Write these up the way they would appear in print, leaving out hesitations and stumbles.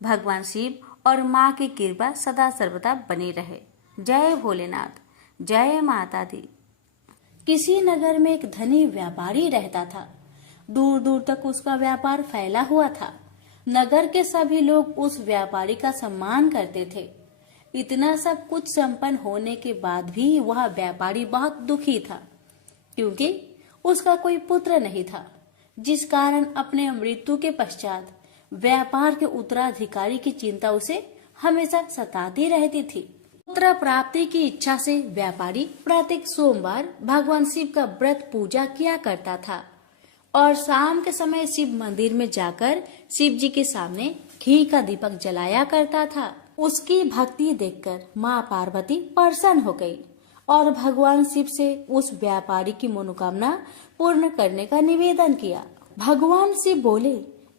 भगवान शिव और माँ की कृपा सदा सर्वदा बनी रहे। जय भोलेनाथ, जय माता दी। किसी नगर में एक धनी व्यापारी रहता था। दूर दूर तक उसका व्यापार फैला हुआ था। नगर के सभी लोग उस व्यापारी का सम्मान करते थे। इतना सब कुछ संपन्न होने के बाद भी वह व्यापारी बहुत दुखी था, क्योंकि उसका कोई पुत्र नहीं था, जिस कारण अपने मृत्यु के पश्चात व्यापार के उत्तराधिकारी की चिंता उसे हमेशा सताती रहती थी। पुत्र प्राप्ति की इच्छा से व्यापारी प्रत्येक सोमवार भगवान शिव का व्रत पूजा किया करता था और शाम के समय शिव मंदिर में जाकर शिव जी के सामने घी का दीपक जलाया करता था। उसकी भक्ति देखकर माँ पार्वती प्रसन्न हो गई और भगवान शिव से उस व्यापारी की मनोकामना पूर्ण करने का निवेदन किया। भगवान शिव बोले,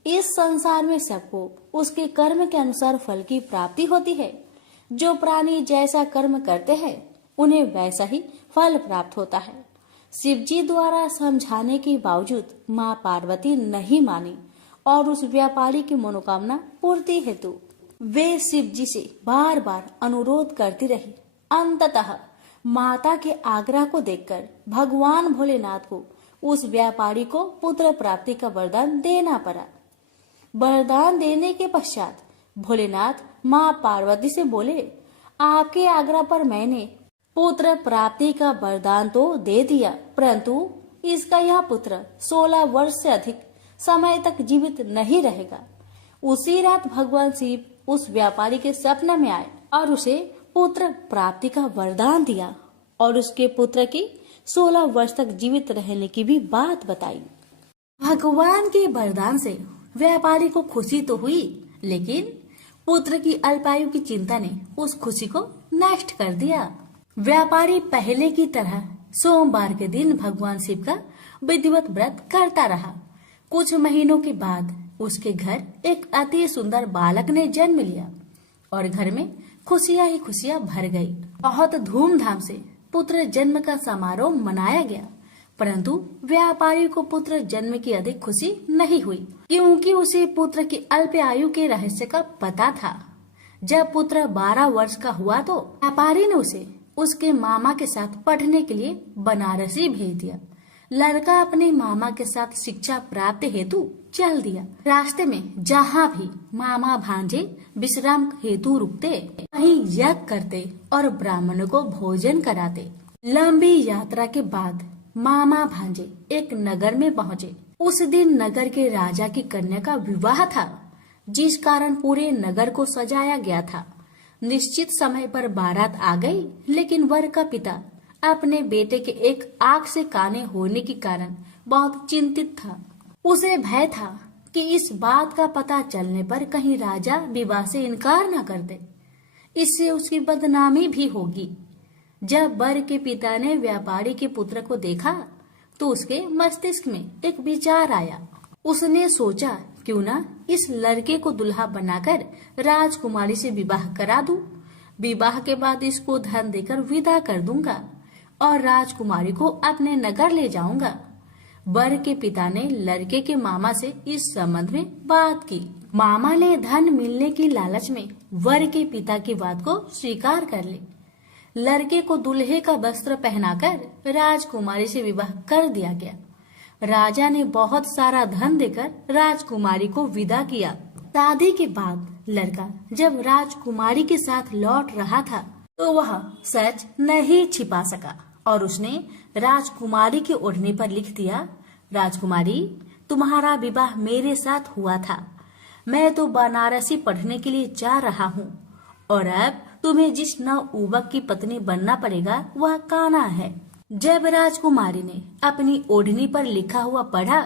इस संसार में सबको उसके कर्म के अनुसार फल की प्राप्ति होती है। जो प्राणी जैसा कर्म करते हैं उन्हें वैसा ही फल प्राप्त होता है। शिव जी द्वारा समझाने के बावजूद माँ पार्वती नहीं मानी और उस व्यापारी की मनोकामना पूर्ति हेतु वे शिव जी से बार बार अनुरोध करती रही। अंततः माता के आग्रह को देखकर भगवान भोलेनाथ को उस व्यापारी को पुत्र प्राप्ति का वरदान देना पड़ा। वरदान देने के पश्चात भोलेनाथ माँ पार्वती से बोले, आपके आग्रह पर मैंने पुत्र प्राप्ति का वरदान तो दे दिया, परंतु इसका यह पुत्र 16 वर्ष से अधिक समय तक जीवित नहीं रहेगा। उसी रात भगवान शिव उस व्यापारी के सपने में आए और उसे पुत्र प्राप्ति का वरदान दिया और उसके पुत्र की 16 वर्ष तक जीवित रहने की भी बात बताई। भगवान के वरदान से व्यापारी को खुशी तो हुई, लेकिन पुत्र की अल्पायु की चिंता ने उस खुशी को नष्ट कर दिया। व्यापारी पहले की तरह सोमवार के दिन भगवान शिव का विधिवत व्रत करता रहा। कुछ महीनों के बाद उसके घर एक अति सुंदर बालक ने जन्म लिया और घर में खुशियां ही खुशियां भर गई। बहुत धूमधाम से पुत्र जन्म का समारोह मनाया गया, परंतु व्यापारी को पुत्र जन्म की अधिक खुशी नहीं हुई, क्योंकि उसे पुत्र की अल्प आयु के रहस्य का पता था। जब पुत्र 12 वर्ष का हुआ तो व्यापारी ने उसे उसके मामा के साथ पढ़ने के लिए बनारसी भेज दिया। लड़का अपने मामा के साथ शिक्षा प्राप्त हेतु चल दिया। रास्ते में जहाँ भी मामा भांजे विश्राम हेतु रुकते, वहीं यज्ञ करते और ब्राह्मणों को भोजन कराते। लंबी यात्रा के बाद मामा भांजे एक नगर में पहुँचे। उस दिन नगर के राजा की कन्या का विवाह था, जिस कारण पूरे नगर को सजाया गया था। निश्चित समय पर बारात आ गई, लेकिन वर का पिता अपने बेटे के एक आंख से काने होने के कारण बहुत चिंतित था। उसे भय था कि इस बात का पता चलने पर कहीं राजा विवाह से इनकार न कर दे, इससे उसकी बदनामी भी होगी। जब वर के पिता ने व्यापारी के पुत्र को देखा तो उसके मस्तिष्क में एक विचार आया। उसने सोचा, क्यों ना इस लड़के को दुल्हा बनाकर राजकुमारी से विवाह करा दूं। विवाह के बाद इसको धन देकर विदा कर दूंगा और राजकुमारी को अपने नगर ले जाऊंगा। वर के पिता ने लड़के के मामा से इस संबंध में बात की। मामा ने धन मिलने की लालच में वर के पिता की बात को स्वीकार कर ली। लड़के को दूल्हे का वस्त्र पहनाकर राजकुमारी से विवाह कर दिया गया। राजा ने बहुत सारा धन देकर राजकुमारी को विदा किया। शादी के बाद लड़का जब राजकुमारी के साथ लौट रहा था तो वह सच नहीं छिपा सका और उसने राजकुमारी की ओढ़नी पर लिख दिया, राजकुमारी, तुम्हारा विवाह मेरे साथ हुआ था। मैं तो बनारसी पढ़ने के लिए जा रहा हूँ और अब तुम्हें जिस नवयुवक की पत्नी बनना पड़ेगा वह कान्हा है। जब राजकुमारी ने अपनी ओढ़नी पर लिखा हुआ पढ़ा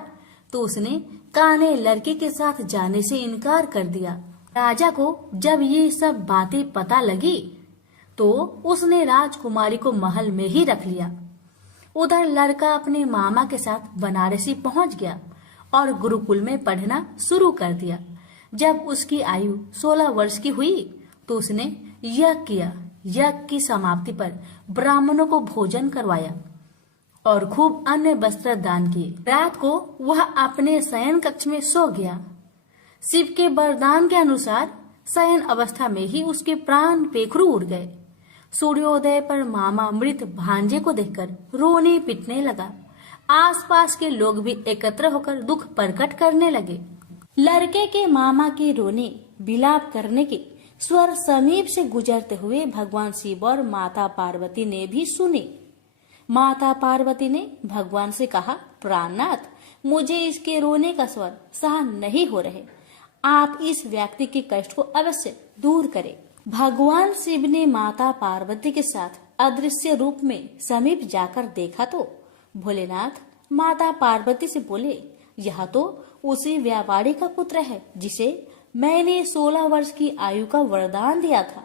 तो उसने कान्हे लड़के के साथ जाने से इनकार कर दिया। राजा को जब ये सब बातें पता लगी तो उसने राजकुमारी को महल में ही रख लिया। उधर लड़का अपने मामा के साथ बनारसी पहुंच गया और गुरुकुल में पढ़ना शुरू कर दिया। जब उसकी आयु 16 वर्ष की हुई तो उसने यज्ञ किया। यज्ञ की समाप्ति पर ब्राह्मणों को भोजन करवाया और खूब अन्य वस्त्र दान किए। रात को वह अपने शयन कक्ष में सो गया। शिव के वरदान के अनुसार शयन अवस्था में ही उसके प्राण पेखरू उड़ गए। सूर्योदय पर मामा मृत भांजे को देखकर रोने पिटने लगा। आसपास के लोग भी एकत्र होकर दुख प्रकट करने लगे। लड़के के मामा के रोने विलाप करने के स्वर समीप से गुजरते हुए भगवान शिव और माता पार्वती ने भी सुने। माता पार्वती ने भगवान से कहा, प्राणनाथ, मुझे इसके रोने का स्वर सहन नहीं हो रहे, आप इस व्यक्ति के कष्ट को अवश्य दूर करें। भगवान शिव ने माता पार्वती के साथ अदृश्य रूप में समीप जाकर देखा तो भोलेनाथ माता पार्वती से बोले, यह तो उसी व्यापारी का पुत्र है जिसे मैंने 16 वर्ष की आयु का वरदान दिया था।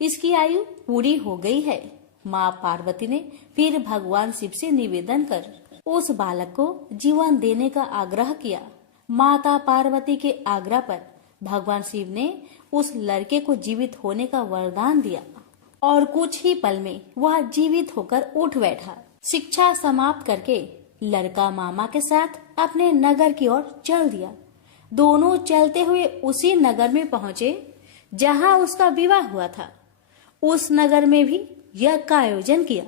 इसकी आयु पूरी हो गई है। माँ पार्वती ने फिर भगवान शिव से निवेदन कर उस बालक को जीवन देने का आग्रह किया। माता पार्वती के आग्रह पर भगवान शिव ने उस लड़के को जीवित होने का वरदान दिया और कुछ ही पल में वह जीवित होकर उठ बैठा। शिक्षा समाप्त करके लड़का मामा के साथ अपने नगर की ओर चल दिया। दोनों चलते हुए उसी नगर में पहुंचे जहां उसका विवाह हुआ था। उस नगर में भी यज्ञ का आयोजन किया।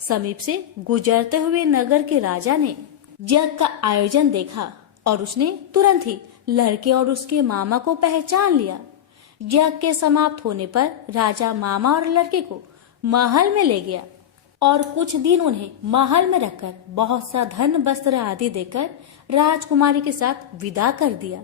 समीप से गुजरते हुए नगर के राजा ने यज्ञ का आयोजन देखा और उसने तुरंत ही लड़के और उसके मामा को पहचान लिया। यज्ञ के समाप्त होने पर राजा मामा और लड़के को महल में ले गया और कुछ दिन उन्हें महल में रखकर बहुत सा धन वस्त्र आदि देकर राजकुमारी के साथ विदा कर दिया।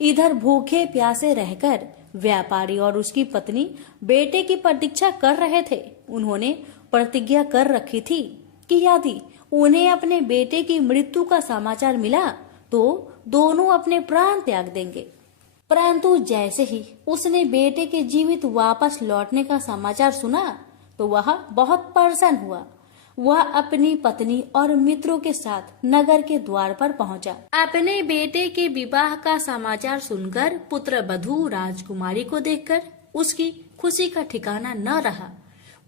इधर भूखे प्यासे रहकर व्यापारी और उसकी पत्नी बेटे की प्रतीक्षा कर रहे थे। उन्होंने प्रतिज्ञा कर रखी थी कि यदि उन्हें अपने बेटे की मृत्यु का समाचार मिला तो दोनों अपने प्राण त्याग देंगे। परंतु जैसे ही उसने बेटे के जीवित वापस लौटने का समाचार सुना तो वह बहुत परेशान हुआ। वह अपनी पत्नी और मित्रों के साथ नगर के द्वार पर पहुंचा। अपने बेटे के विवाह का समाचार सुनकर पुत्र वधू राजकुमारी को देखकर उसकी खुशी का ठिकाना न रहा।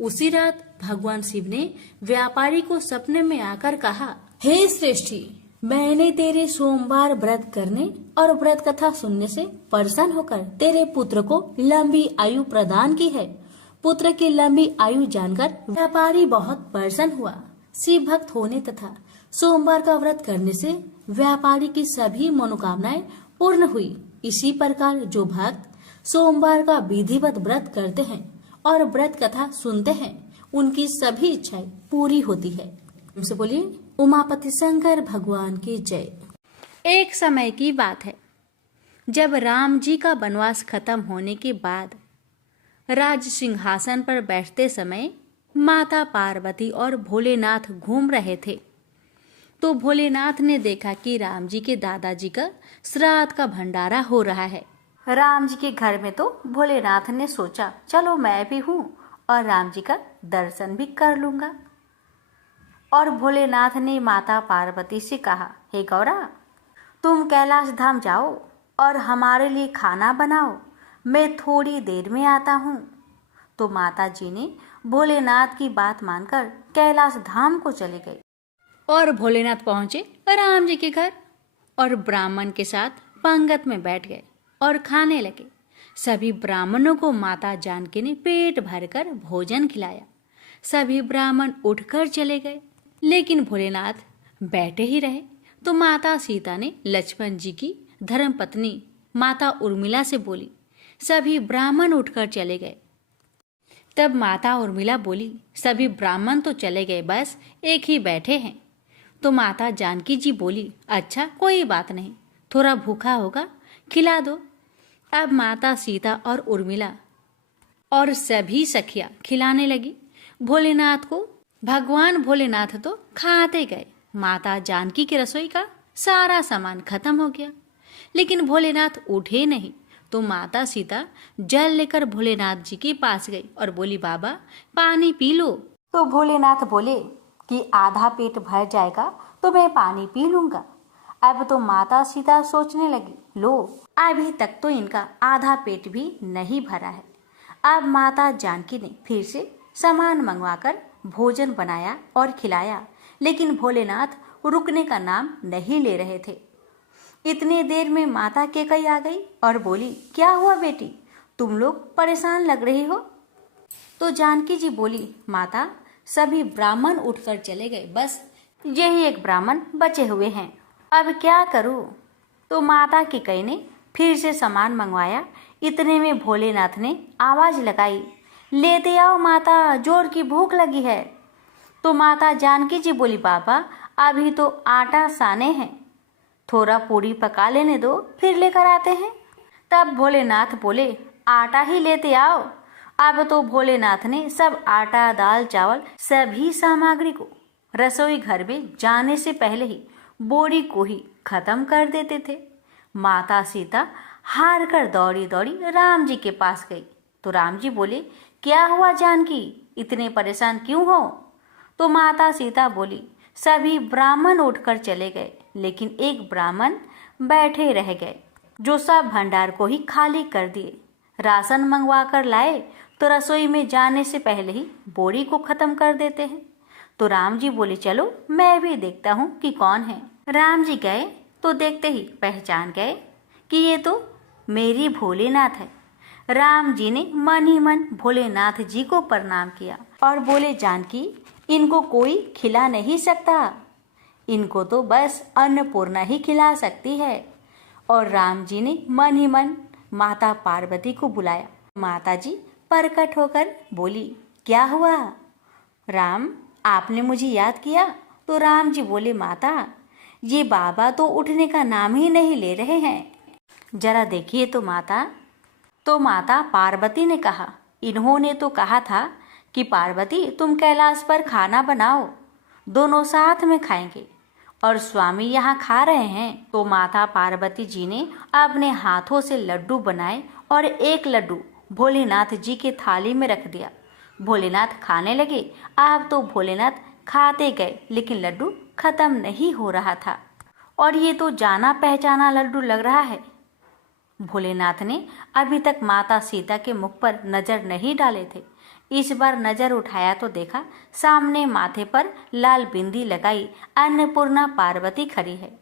उसी रात भगवान शिव ने व्यापारी को सपने में आकर कहा, हे श्रेष्ठी, मैंने तेरे सोमवार व्रत करने और व्रत कथा सुनने से प्रसन्न होकर तेरे पुत्र को लंबी आयु प्रदान की है। पुत्र की लंबी आयु जानकर व्यापारी बहुत प्रसन्न हुआ। शिव भक्त होने तथा सोमवार का व्रत करने से व्यापारी की सभी मनोकामनाएं पूर्ण हुई। इसी प्रकार जो भक्त सोमवार का विधिवत व्रत करते हैं और व्रत कथा सुनते हैं, उनकी सभी इच्छाएं पूरी होती है। उनसे बोलिए, उमापति शंकर भगवान की जय। एक समय की बात है, जब राम जी का वनवास खत्म होने के बाद राज सिंहासन पर बैठते समय माता पार्वती और भोलेनाथ घूम रहे थे तो भोलेनाथ ने देखा कि राम जी के दादाजी का श्राद्ध का भंडारा हो रहा है। राम जी के घर में तो भोलेनाथ ने सोचा, चलो मैं भी हूँ और राम जी का दर्शन भी कर लूंगा। और भोलेनाथ ने माता पार्वती से कहा, हे गौरा, तुम कैलाश धाम जाओ और हमारे लिए खाना बनाओ, मैं थोड़ी देर में आता हूँ। तो माता जी ने भोलेनाथ की बात मानकर कैलाश धाम को चले गए और भोलेनाथ पहुंचे राम जी के घर और ब्राह्मण के साथ पंगत में बैठ गए और खाने लगे। सभी ब्राह्मणों को माता जानकी ने पेट भरकर भोजन खिलाया। सभी ब्राह्मण उठकर चले गए, लेकिन भोलेनाथ बैठे ही रहे। तो माता सीता ने लक्ष्मण जी की धर्मपत्नी माता उर्मिला से बोली, सभी ब्राह्मण उठकर चले गए। तब माता उर्मिला बोली, सभी ब्राह्मण तो चले गए, बस एक ही बैठे हैं। तो माता जानकी जी बोली, अच्छा कोई बात नहीं, थोड़ा भूखा होगा, खिला दो। अब माता सीता और उर्मिला और सभी सखियां खिलाने लगी भोलेनाथ को। भगवान भोलेनाथ तो खाते गए। माता जानकी की रसोई का सारा सामान खत्म हो गया, लेकिन भोलेनाथ उठे नहीं। तो माता सीता जल लेकर भोलेनाथ जी के पास गई और बोली, बाबा पानी पी लो। तो भोलेनाथ बोले कि आधा पेट भर जाएगा तो मैं पानी पी लूंगा। अब तो माता सीता सोचने लगी, लो अभी तक तो इनका आधा पेट भी नहीं भरा है। अब माता जानकी ने फिर से सामान मंगवाकर भोजन बनाया और खिलाया, लेकिन भोलेनाथ रुकने का नाम नहीं ले रहे थे। इतनी देर में माता कैकेयी आ गई और बोली, क्या हुआ बेटी, तुम लोग परेशान लग रही हो। तो जानकी जी बोली, माता सभी ब्राह्मण उठकर चले गए, बस यही एक ब्राह्मण बचे हुए हैं, अब क्या करूं। तो माता की कई ने फिर से सामान मंगवाया। इतने में भोलेनाथ ने आवाज लगाई, लेते आओ माता, जोर की भूख लगी है। तो माता जानकी जी बोली, बाबा अभी तो आटा साने हैं, थोड़ा पूरी पका लेने दो, फिर लेकर आते हैं। तब भोलेनाथ बोले, आटा ही लेते आओ। अब तो भोलेनाथ ने सब आटा, दाल, चावल सभी सामग्री को रसोई घर में जाने से पहले ही बोरी को ही खत्म कर देते थे। माता सीता हार कर दौड़ी दौड़ी राम जी के पास गई। तो राम जी बोले, क्या हुआ जानकी, इतने परेशान क्यों हो। तो माता सीता बोली, सभी ब्राह्मण उठकर चले गए, लेकिन एक ब्राह्मण बैठे रह गए, जो सब भंडार को ही खाली कर दिए। राशन मंगवा कर लाए तो रसोई में जाने से पहले ही बोरी को खत्म कर देते हैं। तो राम जी बोले, चलो मैं भी देखता हूँ कि कौन है। राम जी गए तो देखते ही पहचान गए कि ये तो मेरी भोलेनाथ है। राम जी ने मन ही मन भोलेनाथ जी को प्रणाम किया और बोले, जानकी इनको कोई खिला नहीं सकता, इनको तो बस अन्नपूर्णा ही खिला सकती है। और राम जी ने मन ही मन माता पार्वती को बुलाया। माता जी प्रकट होकर बोली, क्या हुआ राम, आपने मुझे याद किया। तो राम जी बोले, माता ये बाबा तो उठने का नाम ही नहीं ले रहे हैं, जरा देखिए तो माता। तो माता पार्वती ने कहा, इन्होंने तो कहा था कि पार्वती तुम कैलाश पर खाना बनाओ, दोनों साथ में खाएंगे, और स्वामी यहाँ खा रहे हैं। तो माता पार्वती जी ने अपने हाथों से लड्डू बनाए और एक लड्डू भोलेनाथ जी के थाली में रख दिया। भोलेनाथ खाने लगे। अब तो भोलेनाथ खाते गए, लेकिन लड्डू खत्म नहीं हो रहा था। और ये तो जाना पहचाना लड्डू लग रहा है। भोलेनाथ ने अभी तक माता सीता के मुख पर नजर नहीं डाले थे। इस बार नजर उठाया तो देखा सामने माथे पर लाल बिंदी लगाई अन्नपूर्णा पार्वती खड़ी है।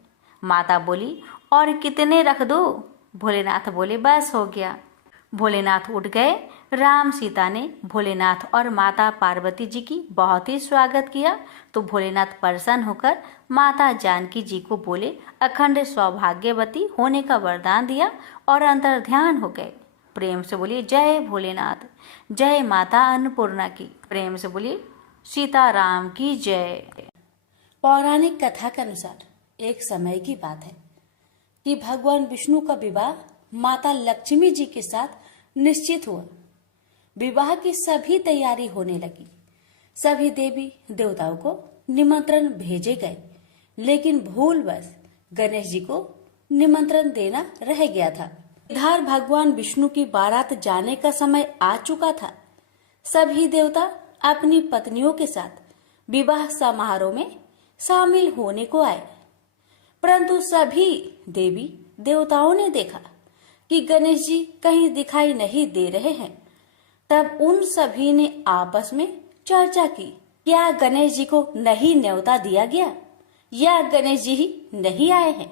माता बोली, और कितने रख दो। भोलेनाथ बोले, बस हो गया। भोलेनाथ उठ गए। राम सीता ने भोलेनाथ और माता पार्वती जी की बहुत ही स्वागत किया। तो भोलेनाथ प्रसन्न होकर माता जानकी जी को बोले, अखंड सौभाग्यवती होने का वरदान दिया और अंतर्ध्यान हो गए। प्रेम से बोलिए, जय भोलेनाथ, जय माता अन्नपूर्णा की। प्रेम से बोलिए, सीताराम की जय। पौराणिक कथा के अनुसार एक समय की बात है कि भगवान विष्णु का विवाह माता लक्ष्मी जी के साथ निश्चित हुआ। विवाह की सभी तैयारी होने लगी। सभी देवी देवताओं को निमंत्रण भेजे गए, लेकिन भूलवश गणेश जी को निमंत्रण देना रह गया था। इधर भगवान विष्णु की बारात जाने का समय आ चुका था। सभी देवता अपनी पत्नियों के साथ विवाह समारोह में शामिल होने को आए, परंतु सभी देवी देवताओं ने देखा कि गणेश जी कहीं दिखाई नहीं दे रहे हैं। तब उन सभी ने आपस में चर्चा की, क्या गणेश जी को नहीं न्योता दिया गया या गणेश जी ही नहीं आए हैं।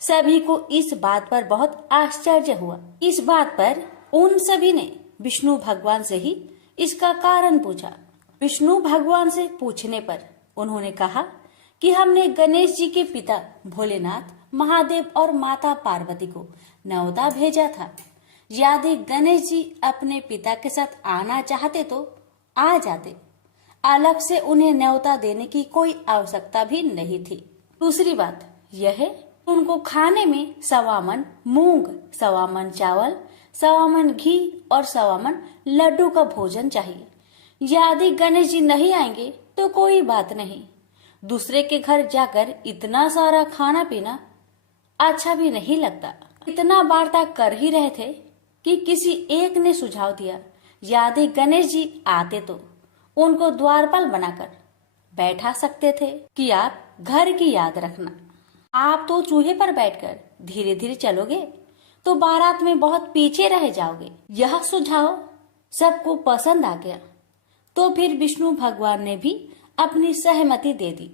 सभी को इस बात पर बहुत आश्चर्य हुआ। इस बात पर उन सभी ने विष्णु भगवान से ही इसका कारण पूछा। विष्णु भगवान से पूछने पर उन्होंने कहा कि हमने गणेश जी के पिता भोलेनाथ, महादेव और माता पार्वती को न्योता भेजा था। यदि गणेश जी अपने पिता के साथ आना चाहते तो आ जाते, अलग से उन्हें न्योता देने की कोई आवश्यकता भी नहीं थी। दूसरी बात यह है, उनको खाने में 1.25 मन मूंग, 1.25 मन चावल, 1.25 मन घी और 1.25 मन लड्डू का भोजन चाहिए। यदि गणेश जी नहीं आएंगे तो कोई बात नहीं, दूसरे के घर जाकर इतना सारा खाना पीना अच्छा भी नहीं लगता। इतना वार्ता कर ही रहे थे कि किसी एक ने सुझाव दिया, यदि गणेश जी आते तो उनको द्वारपाल बनाकर बैठा सकते थे कि आप घर की याद रखना। आप तो चूहे पर बैठकर धीरे धीरे चलोगे तो बारात में बहुत पीछे रह जाओगे। यह सुझाव सबको पसंद आ गया। तो फिर विष्णु भगवान ने भी अपनी सहमति दे दी।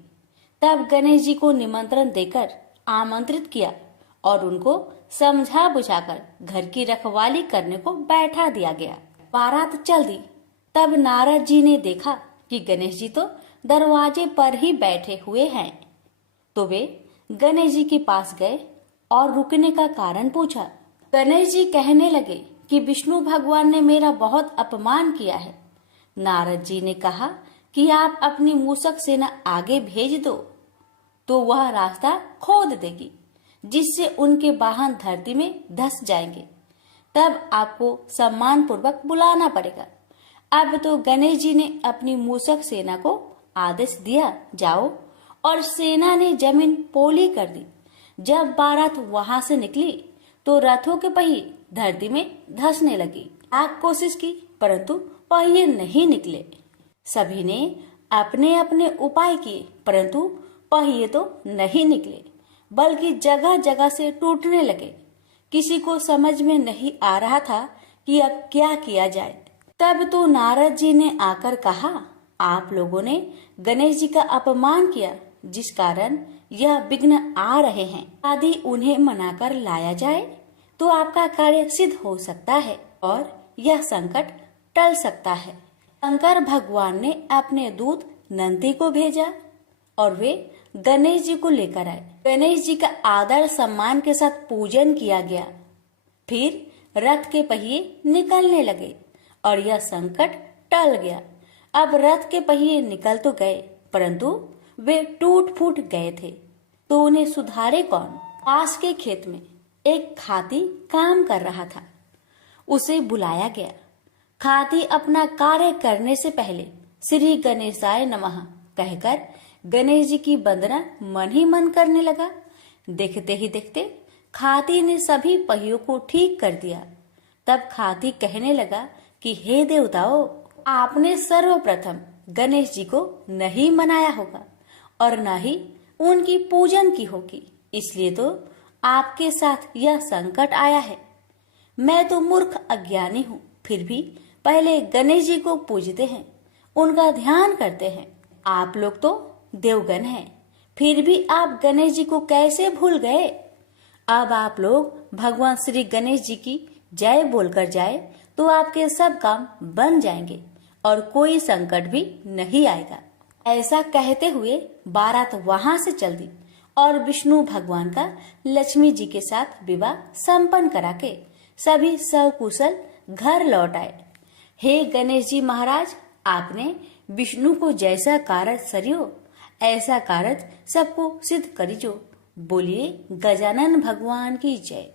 तब गणेश जी को निमंत्रण देकर आमंत्रित किया और उनको समझा बुझाकर घर की रखवाली करने को बैठा दिया गया। बारात चल दी। तब नारद जी ने देखा कि गणेश जी तो दरवाजे पर ही बैठे हुए हैं। तो वे गणेश जी के पास गए और रुकने का कारण पूछा। गणेश जी कहने लगे कि विष्णु भगवान ने मेरा बहुत अपमान किया है। नारद जी ने कहा कि आप अपनी मूषक सेना आगे भेज दो तो वह रास्ता खोद देगी, जिससे उनके वाहन धरती में धंस जाएंगे। तब आपको सम्मान पूर्वक बुलाना पड़ेगा। अब तो गणेश जी ने अपनी मूषक सेना को आदेश दिया, जाओ, और सेना ने जमीन पोली कर दी। जब बारात वहां से निकली तो रथों के पहिए धरती में धंसने लगी। लाख कोशिश की परंतु पहिए नहीं निकले। सभी ने अपने अपने उपाय किए परंतु पहिए तो नहीं निकले, बल्कि जगह जगह से टूटने लगे। किसी को समझ में नहीं आ रहा था कि अब क्या किया जाए। तब तो नारद जी ने आकर कहा, आप लोगों ने गणेश जी का अपमान किया, जिस कारण यह विघ्न आ रहे हैं। यदि उन्हें मनाकर लाया जाए तो आपका कार्य सिद्ध हो सकता है और यह संकट टल सकता है। शंकर भगवान ने अपने दूत नंदी को भेजा और वे गणेश जी को लेकर आए। गणेश जी का आदर सम्मान के साथ पूजन किया गया। फिर रथ के पहिए निकलने लगे और यह संकट टल गया। अब रथ के पहिए निकल तो गए परंतु वे टूट फूट गए थे, तो उन्हें सुधारे कौन। पास के खेत में एक खाती काम कर रहा था। उसे बुलाया गया। खाती अपना कार्य करने से पहले श्री गणेशाय नमः कहकर गणेश जी की वंदना मन ही मन करने लगा। देखते ही देखते खाती ने सभी पहियों को ठीक कर दिया। तब खाती कहने लगा कि हे देवताओं, आपने सर्वप्रथम गणेश जी को नहीं मनाया होगा और न ही उनकी पूजन की होगी, इसलिए तो आपके साथ यह संकट आया है। मैं तो मूर्ख अज्ञानी हूँ, फिर भी पहले गणेश जी को पूजते हैं, उनका ध्यान करते हैं। आप लोग तो देवगण हैं, फिर भी आप गणेश जी को कैसे भूल गए। अब आप लोग भगवान श्री गणेश जी की जय बोलकर जाए तो आपके सब काम बन जाएंगे और कोई संकट भी नहीं आएगा। ऐसा कहते हुए बारात वहां से चल दी और विष्णु भगवान का लक्ष्मी जी के साथ विवाह संपन्न करा के सभी सकुशल घर लौट आए। हे गणेश जी महाराज, आपने विष्णु को जैसा कार्य सरियो ऐसा कार्य सबको सिद्ध करिजो। बोलिए गजानन भगवान की जय।